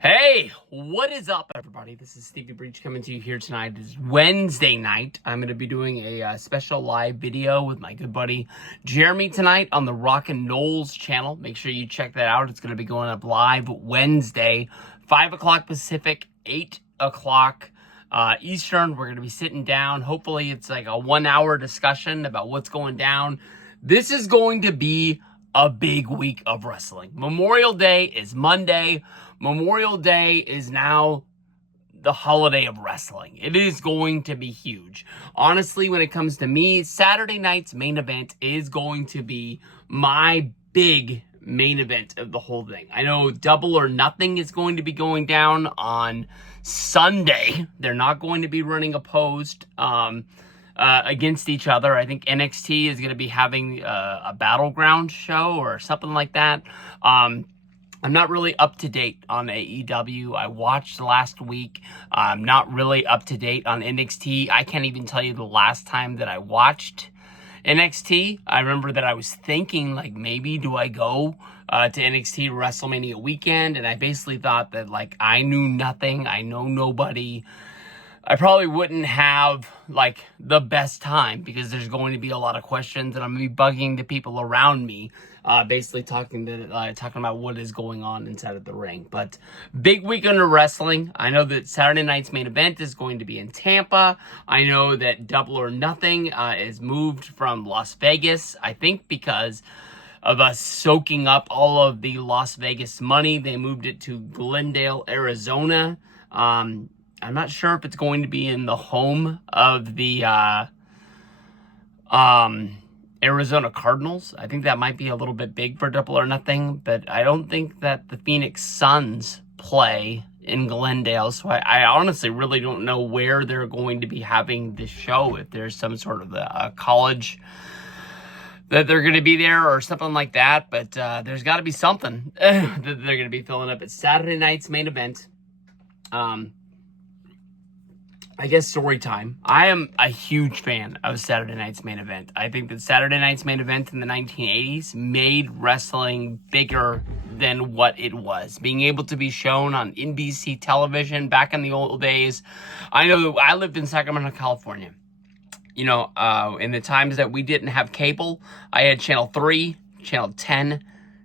Hey, what is up, everybody? This is Stevie Breach coming to you here tonight. It is Wednesday night. I'm going to be doing a special live video with my good buddy Jeremy tonight on the Rock and Knowles channel. Make sure you check that out. It's going to be going up live Wednesday, 5 o'clock Pacific, 8 o'clock Eastern. We're going to be sitting down. Hopefully, it's like a 1-hour discussion about what's going down. This is going to be a big week of wrestling. Memorial Day is Monday. Memorial Day is now the holiday of wrestling. It is going to be huge. Honestly, when it comes to me, Saturday night's main event is going to be my big main event of the whole thing. I know Double or Nothing is going to be going down on Sunday. They're not going to be running opposed against each other. I think NXT is going to be having a battleground show or something like that. I'm not really up to date on AEW. I watched last week. I'm not really up to date on NXT. I can't even tell you the last time that I watched NXT. I remember that I was thinking, like, maybe do I go to NXT WrestleMania weekend? And I basically thought that, like, I knew nothing. I know nobody. I probably wouldn't have, like, the best time because there's going to be a lot of questions and I'm going to be bugging the people around me, basically talking about what is going on inside of the ring. But big weekend of wrestling. I know that Saturday night's main event is going to be in Tampa. I know that Double or Nothing is moved from Las Vegas, I think because of us soaking up all of the Las Vegas money. They moved it to Glendale, Arizona. I'm not sure if it's going to be in the home of the Arizona Cardinals. I think that might be a little bit big for Double or Nothing, but I don't think that the Phoenix Suns play in Glendale, so I honestly really don't know where they're going to be having this show, if there's some sort of a college that they're going to be there or something like that, but there's got to be something that they're going to be filling up. It's Saturday night's main event. I guess story time. I am a huge fan of Saturday night's main event. I think that Saturday night's main event in the 1980s made wrestling bigger than what it was. Being able to be shown on NBC television back in the old days. I know I lived in Sacramento, California. You know, in the times that we didn't have cable, I had Channel 3, Channel 10,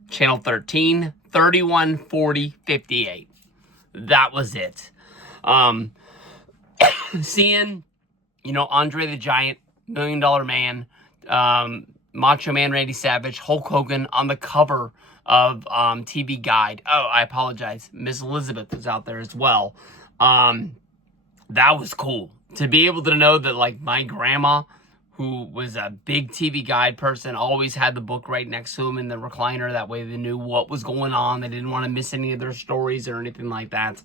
Channel 13, 31, 40, 58. That was it. Seeing, Andre the Giant, $1 Million Man, Macho Man Randy Savage, Hulk Hogan on the cover of TV Guide. Oh, I apologize. Miss Elizabeth was out there as well. That was cool. To be able to know that, like, my grandma, who was a big TV Guide person, always had the book right next to him in the recliner. That way they knew what was going on. They didn't want to miss any of their stories or anything like that.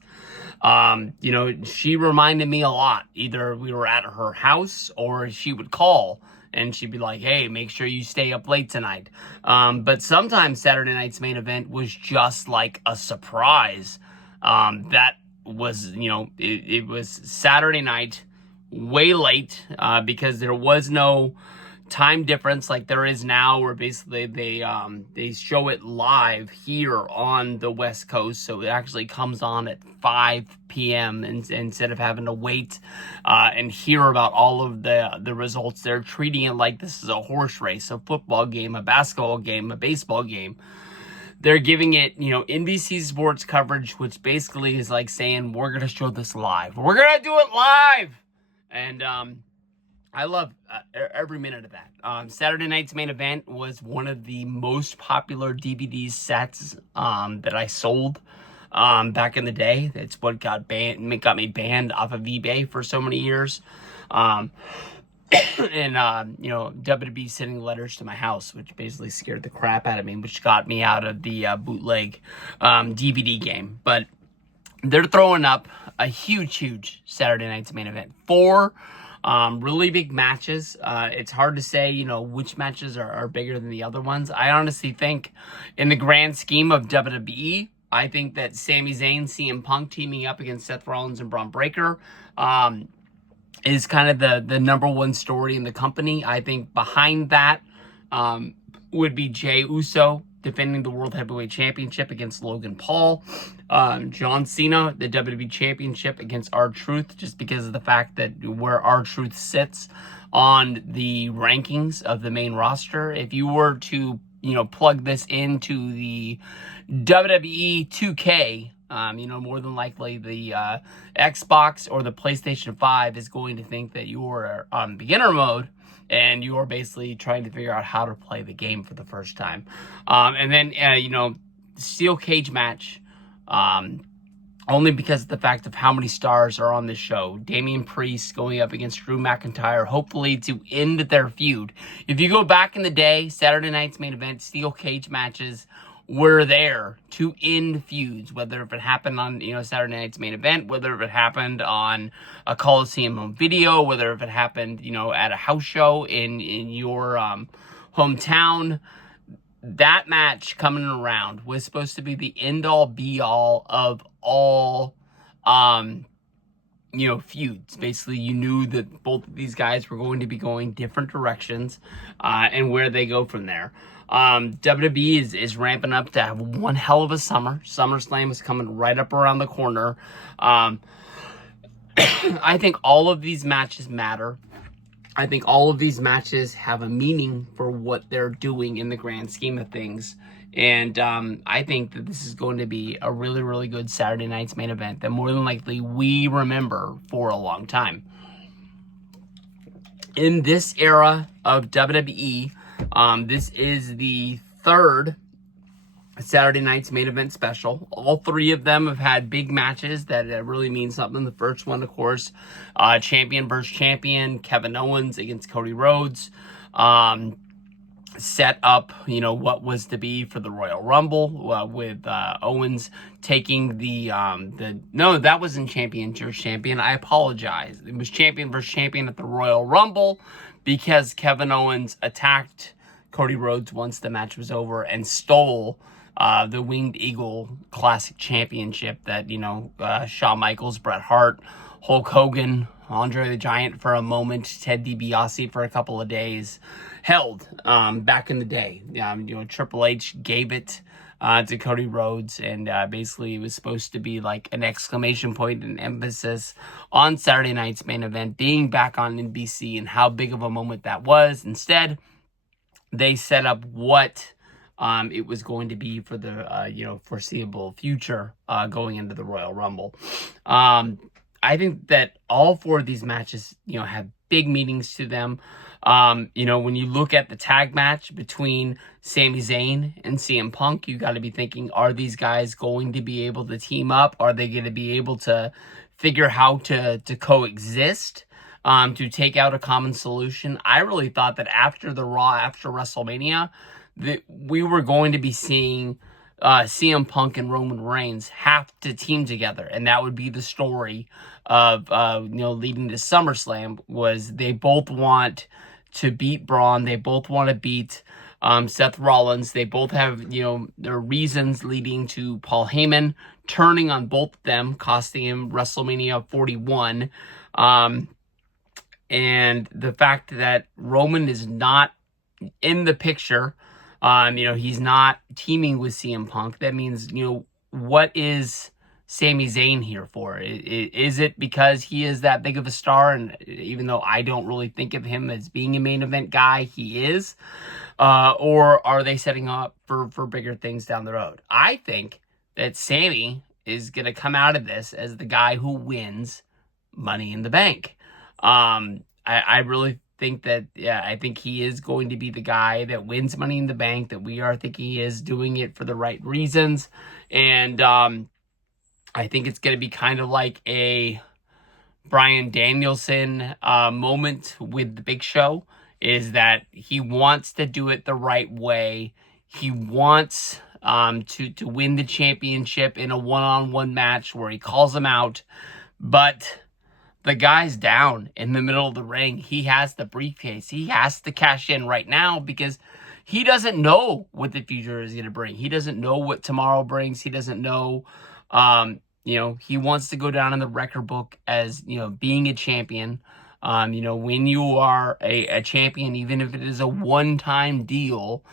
She reminded me a lot. Either we were at her house or she would call and she'd be like, hey, make sure you stay up late tonight. But sometimes Saturday night's main event was just like a surprise. That was, it was Saturday night, way late, because there was no time difference like there is now, where basically they show it live here on the West Coast, so it actually comes on at 5 p.m. instead of having to wait and hear about all of the results. They're treating it like this is a horse race, a football game, a basketball game, a baseball game. They're giving it, NBC Sports coverage, which basically is like saying, we're going to show this live. We're going to do it live. And I love every minute of that. Saturday night's main event was one of the most popular DVD sets that I sold back in the day. It's what got me banned off of eBay for so many years. And WWE sending letters to my house, which basically scared the crap out of me, which got me out of the bootleg DVD game. But they're throwing up a huge Saturday night's main event. 4 really big matches. It's hard to say, which matches are bigger than the other ones. I honestly think, in the grand scheme of WWE, I think that Sami Zayn, CM Punk teaming up against Seth Rollins and Braun Breaker is kind of the number one story in the company. I think behind that would be Jey Uso defending the World Heavyweight Championship against Logan Paul. John Cena, the WWE Championship against R-Truth, just because of the fact that where R-Truth sits on the rankings of the main roster. If you were to, plug this into the WWE 2K, more than likely the Xbox or the PlayStation 5 is going to think that you're on beginner mode and you're basically trying to figure out how to play the game for the first time. And then, steel cage match, only because of the fact of how many stars are on this show. Damian Priest going up against Drew McIntyre, hopefully to end their feud. If you go back in the day, Saturday night's main event, steel cage matches were there to end feuds, whether if it happened on, Saturday night's main event, whether if it happened on a Coliseum home video, whether if it happened, at a house show in your hometown. That match coming around was supposed to be the end-all, be-all of all, feuds. Basically, you knew that both of these guys were going to be going different directions, and where they go from there. WWE is ramping up to have one hell of a summer. SummerSlam is coming right up around the corner. I think all of these matches matter. I think all of these matches have a meaning for what they're doing in the grand scheme of things. And I think that this is going to be a really, really good Saturday night's main event that more than likely we remember for a long time. In this era of WWE, this is the third Saturday night's main event special. All three of them have had big matches that really mean something. The first one, of course, champion versus champion, Kevin Owens against Cody Rhodes. Set up, what was to be for the Royal Rumble, with Owens taking no, that wasn't champion versus champion. I apologize. It was champion versus champion at the Royal Rumble because Kevin Owens attacked Cody Rhodes once the match was over and stole the Winged Eagle Classic Championship that, Shawn Michaels, Bret Hart, Hulk Hogan, Andre the Giant for a moment, Ted DiBiase for a couple of days, held back in the day. Triple H gave it to Cody Rhodes, and basically it was supposed to be like an exclamation point and emphasis on Saturday night's main event being back on NBC and how big of a moment that was. Instead, they set up what it was going to be for the foreseeable future going into the Royal Rumble. I think that all four of these matches have big meanings to them. When you look at the tag match between Sami Zayn and CM Punk, you got to be thinking, are these guys going to be able to team up? Are they going to be able to figure how to coexist? To take out a common solution? I really thought that after the Raw, after WrestleMania, that we were going to be seeing CM Punk and Roman Reigns have to team together, and that would be the story of leading to SummerSlam. Was they both want to beat Braun, they both want to beat Seth Rollins, they both have their reasons leading to Paul Heyman turning on both of them, costing him WrestleMania 41. And the fact that Roman is not in the picture, he's not teaming with CM Punk. That means, what is Sami Zayn here for? Is it because he is that big of a star? And even though I don't really think of him as being a main event guy, he is. Or are they setting up for bigger things down the road? I think that Sami is going to come out of this as the guy who wins Money in the Bank. I really think that, I think he is going to be the guy that wins Money in the Bank, that we are thinking he is doing it for the right reasons. And I think it's going to be kind of like a Bryan Danielson moment with the Big Show, is that he wants to do it the right way. He wants to win the championship in a one-on-one match where he calls him out, but the guy's down in the middle of the ring. He has the briefcase. He has to cash in right now because he doesn't know what the future is going to bring. He doesn't know what tomorrow brings. He doesn't know, he wants to go down in the record book as, being a champion. When you are a champion, even if it is a one-time deal,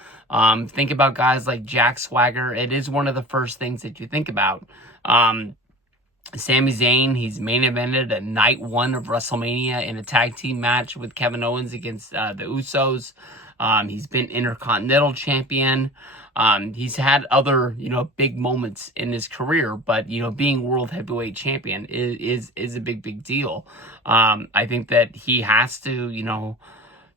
think about guys like Jack Swagger. It is one of the first things that you think about. Sami Zayn, he's main evented at night 1 of WrestleMania in a tag team match with Kevin Owens against the Usos. He's been Intercontinental Champion. He's had other, big moments in his career, but, being World Heavyweight Champion is a big deal. I think that he has to,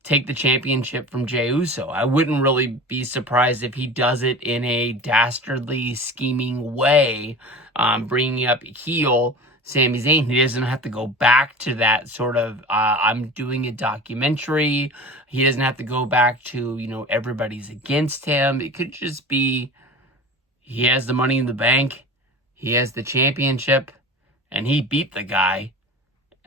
take the championship from Jey Uso. I wouldn't really be surprised if he does it in a dastardly, scheming way, bringing up heel Sami Zayn. He doesn't have to go back to that sort of, I'm doing a documentary. He doesn't have to go back to, everybody's against him. It could just be, he has the money in the bank. He has the championship, and he beat the guy.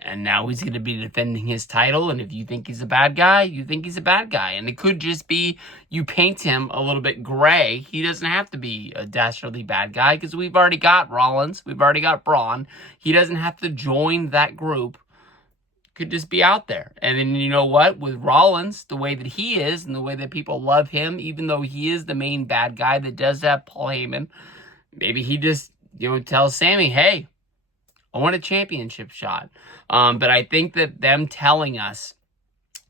And now he's going to be defending his title. And if you think he's a bad guy, you think he's a bad guy. And it could just be you paint him a little bit gray. He doesn't have to be a dastardly bad guy because we've already got Rollins. We've already got Braun. He doesn't have to join that group. Could just be out there. And then you know what? With Rollins, the way that he is and the way that people love him, even though he is the main bad guy that does have Paul Heyman, maybe he just, tells Sammy, hey, I want a championship shot. But I think that them telling us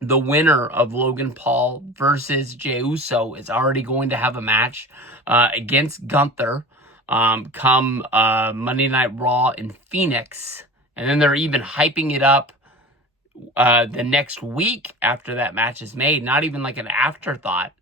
the winner of Logan Paul versus Jey Uso is already going to have a match against Gunther come Monday Night Raw in Phoenix. And then they're even hyping it up the next week after that match is made. Not even like an afterthought.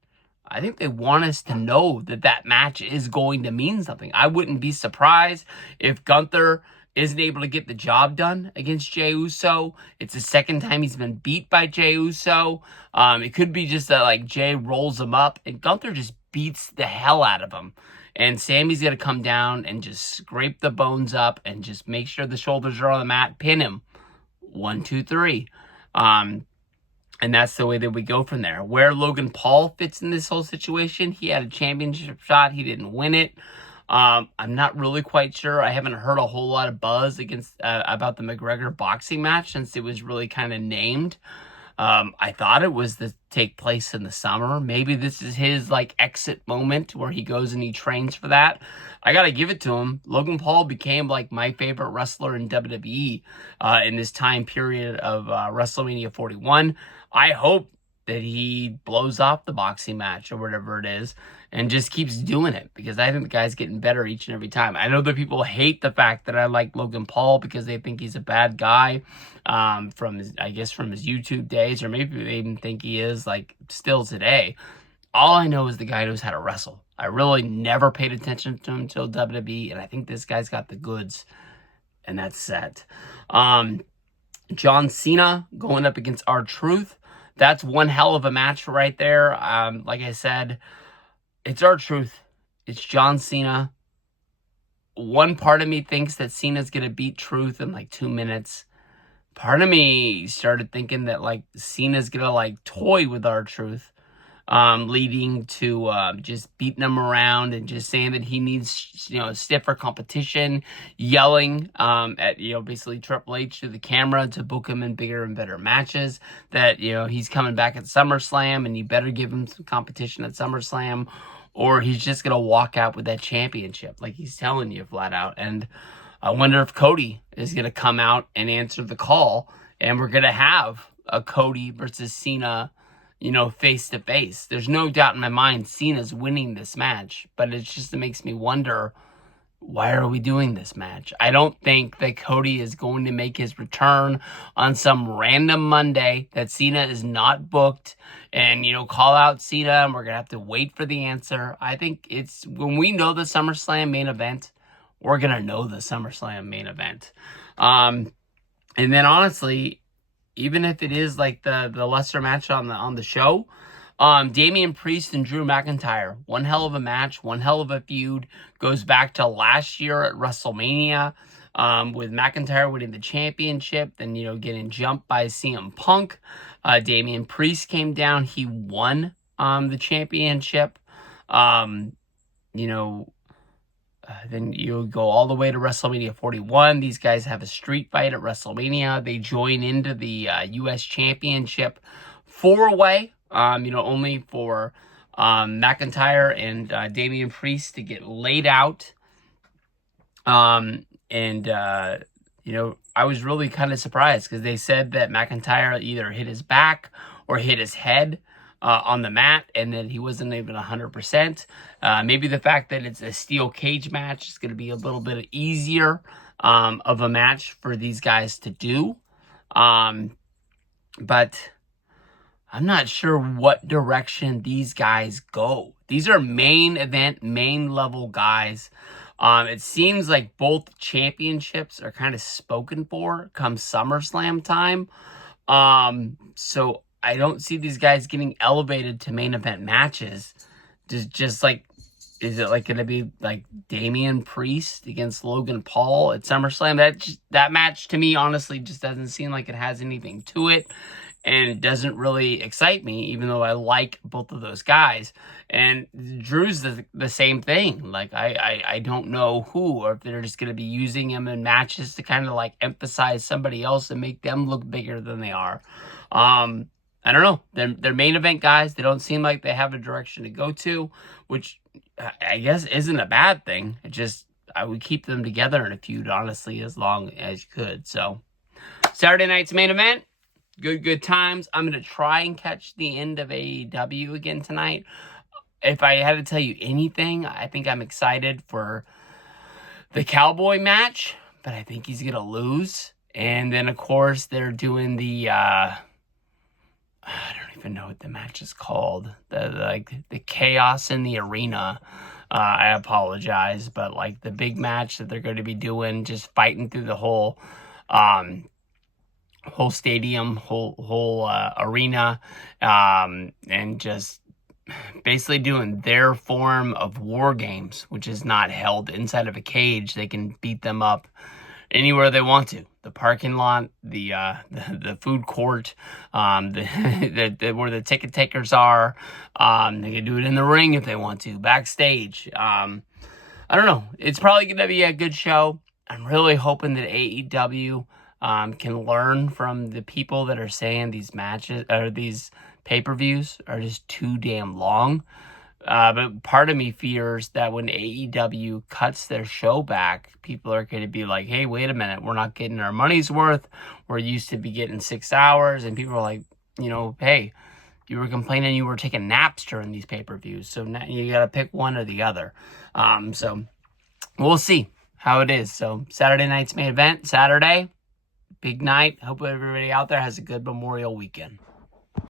I think they want us to know that that match is going to mean something. I wouldn't be surprised if Gunther isn't able to get the job done against Jey Uso. It's the second time he's been beat by Jey Uso. It could be just that like Jey rolls him up and Gunther just beats the hell out of him. And Sammy's going to come down and just scrape the bones up and just make sure the shoulders are on the mat, pin him. 1, 2, 3. And that's the way that we go from there. Where Logan Paul fits in this whole situation, he had a championship shot. He didn't win it. I'm not really quite sure. I haven't heard a whole lot of buzz about the McGregor boxing match since it was really kind of named. I thought it was to take place in the summer. Maybe this is his exit moment where he goes and he trains for that. I gotta give it to him. Logan Paul became my favorite wrestler in WWE in this time period of WrestleMania 41. I hope that he blows off the boxing match or whatever it is and just keeps doing it because I think the guy's getting better each and every time. I know that people hate the fact that I like Logan Paul because they think he's a bad guy from his YouTube days, or maybe they even think he is still today. All I know is the guy knows how to wrestle. I really never paid attention to him until WWE, and I think this guy's got the goods, and that's set. John Cena going up against R-Truth. That's one hell of a match right there. Like I said, it's R-Truth. It's John Cena. One part of me thinks that Cena's going to beat Truth in 2 minutes. Part of me started thinking that Cena's going to toy with R-Truth, leading to just beating him around and just saying that he needs stiffer competition, yelling at basically Triple H to the camera to book him in bigger and better matches, that he's coming back at SummerSlam and you better give him some competition at SummerSlam, or he's just gonna walk out with that championship like he's telling you flat out. And I wonder if Cody is gonna come out and answer the call and we're gonna have a Cody versus Cena face to face. There's no doubt in my mind Cena's winning this match, but it makes me wonder, why are we doing this match? I don't think that Cody is going to make his return on some random Monday that Cena is not booked and, call out Cena and we're going to have to wait for the answer. I think it's when we know the SummerSlam main event, we're going to know the SummerSlam main event. And then honestly, even if it is the lesser match on the show, Damian Priest and Drew McIntyre, one hell of a match, one hell of a feud, goes back to last year at WrestleMania, with McIntyre winning the championship, then getting jumped by CM Punk. Damian Priest came down, he won the championship. Then you go all the way to WrestleMania 41. These guys have a street fight at WrestleMania. They join into the U.S. Championship 4-way, only for McIntyre and Damian Priest to get laid out. I was really kind of surprised because they said that McIntyre either hit his back or hit his head on the mat, and that he wasn't even 100%. Maybe the fact that it's a steel cage match is going to be a little bit easier of a match for these guys to do. But I'm not sure what direction these guys go. These are main event, main level guys. It seems like both championships are kind of spoken for come SummerSlam time. So I don't see these guys getting elevated to main event matches. Just like, is it like going to be like Damian Priest against Logan Paul at SummerSlam? That match to me, honestly, just doesn't seem like it has anything to it. And it doesn't really excite me, even though I like both of those guys. And Drew's the same thing. Like, I don't know who, or if they're just going to be using him in matches to kind of like emphasize somebody else and make them look bigger than they are. I don't know. They're main event guys. They don't seem like they have a direction to go to, which I guess isn't a bad thing. I would keep them together in a feud, honestly, as long as you could. So, Saturday night's main event. Good times. I'm going to try and catch the end of AEW again tonight. If I had to tell you anything, I think I'm excited for the Cowboy match, but I think he's going to lose. And then, of course, they're doing the, I don't even know what the match is called. The Chaos in the Arena. I apologize, but like the big match that they're going to be doing, just fighting through the whole stadium, whole arena, and just basically doing their form of war games, which is not held inside of a cage. They can beat them up anywhere they want to. The parking lot, the food court, where the ticket takers are. They can do it in the ring if they want to, backstage. I don't know. It's probably going to be a good show. I'm really hoping that AEW can learn from the people that are saying these matches or these pay-per-views are just too damn long. But part of me fears that when AEW cuts their show back, people are going to be like, hey, wait a minute, we're not getting our money's worth. We're used to be getting 6 hours. And people are like, hey, you were complaining you were taking naps during these pay-per-views. So now you got to pick one or the other. So we'll see how it is. So Saturday night's main event, Saturday. Big night. Hope everybody out there has a good Memorial weekend.